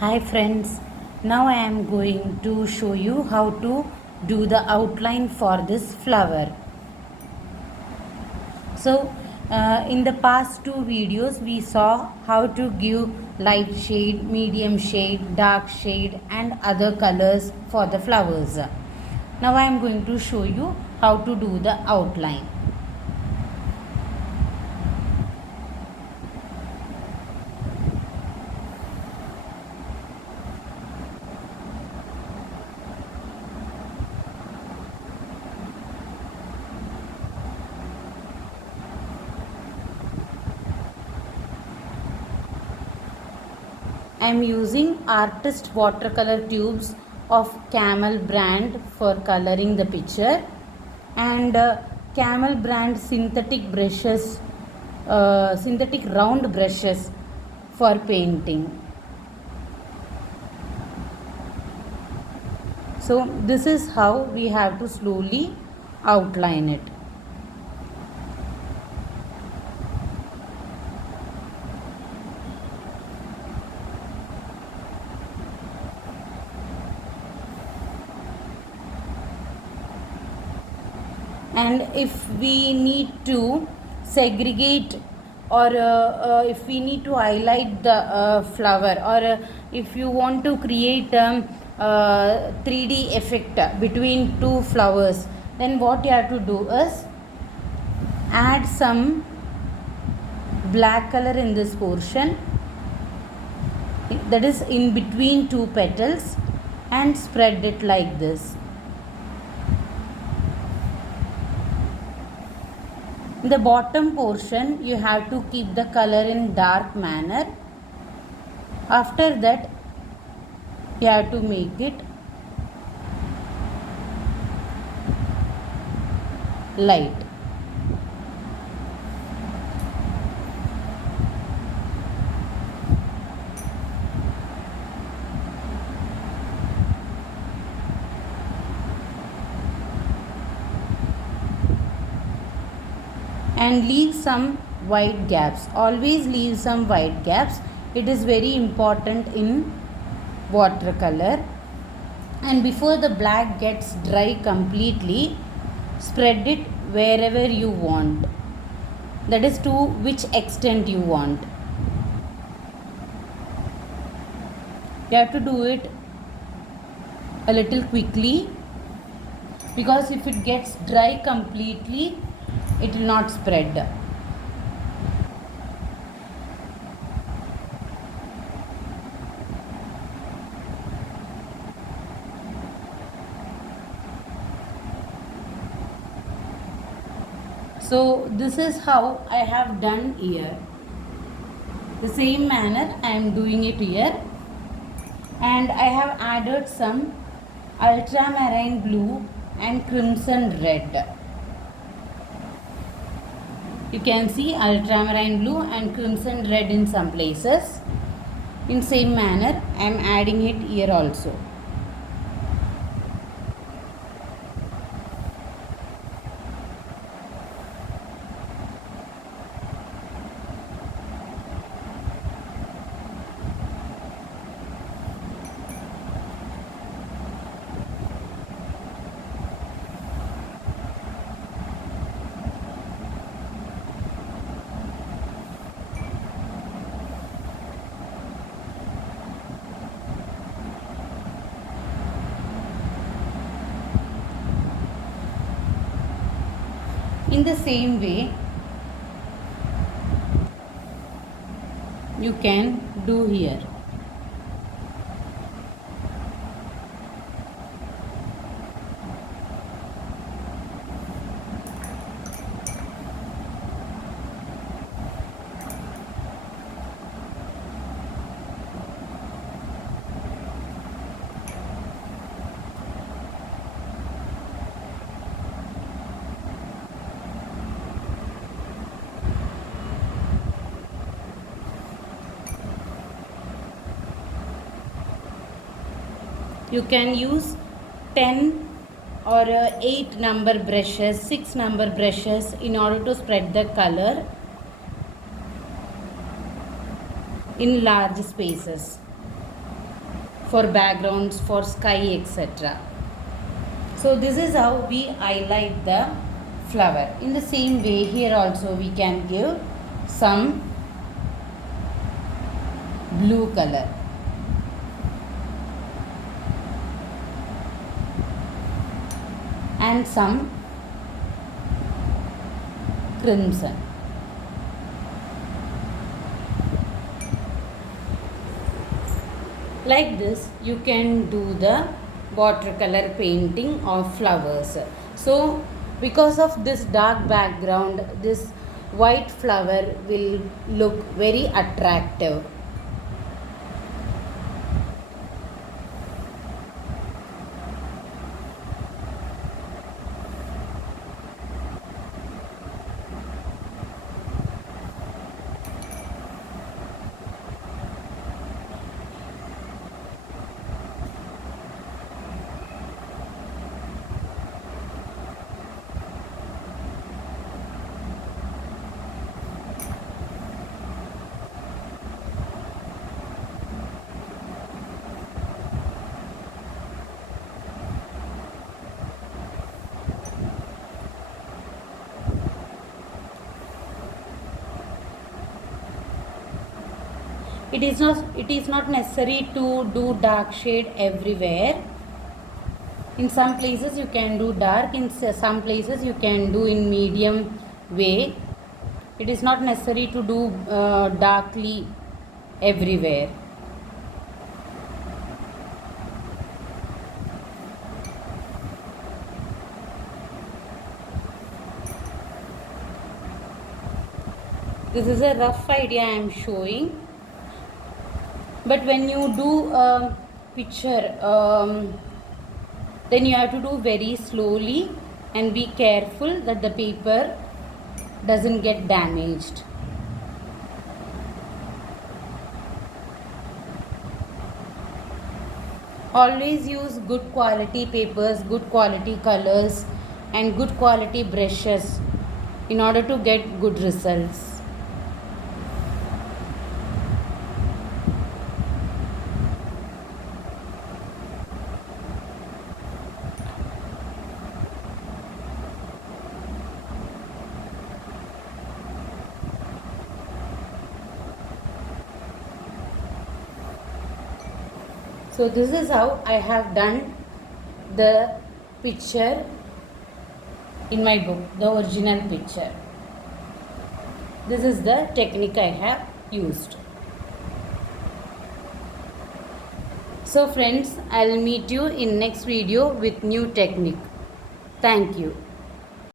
Hi friends, now I am going to show you how to do the outline for this flower. So in the past two videos we saw how to give light shade, medium shade, dark shade and other colors for the flowers. Now I am going to show you how to do the outline. I am using artist watercolor tubes of Camel brand for coloring the picture and Camel brand synthetic brushes, synthetic round brushes for painting. So this is how we have to slowly outline it. And if we need to segregate or if we need to highlight the flower or if you want to create 3D effect between two flowers, then what you have to do is add some black color in this portion, that is in between two petals, and spread it like this. In the bottom portion you have to keep the color in dark manner. After that you have to make it light. And leave some white gaps. Always leave some white gaps. It is very important in watercolor. And before the black gets dry completely, spread it wherever you want. That is to which extent you want. You have to do it a little quickly, because if it gets dry completely, it will not spread. So this is how I have done here. The same manner I am doing it here, and I have added some ultramarine blue and crimson red. You can see ultramarine blue and crimson red in some places. In same manner I am adding it here also. In the same way you can do here. You can use 10 or 8 number brushes, 6 number brushes in order to spread the color in large spaces. for backgrounds, for sky, etc. So this is how we highlight the flower. In the same way, here also we can give some blue color. And some crimson. Like this, you can do the watercolor painting of flowers. So, because of this dark background, this white flower will look very attractive. It is not necessary to do dark shade everywhere. In some places you can do dark, in some places you can do in medium way. It is not necessary to do darkly everywhere. This is a rough idea I am showing. But when you do a picture, then you have to do very slowly and be careful that the paper doesn't get damaged. Always use good quality papers, good quality colors and good quality brushes in order to get good results. So this is how I have done the picture in my book, the original picture. This is the technique I have used. So friends, I'll meet you in next video with new technique. Thank you.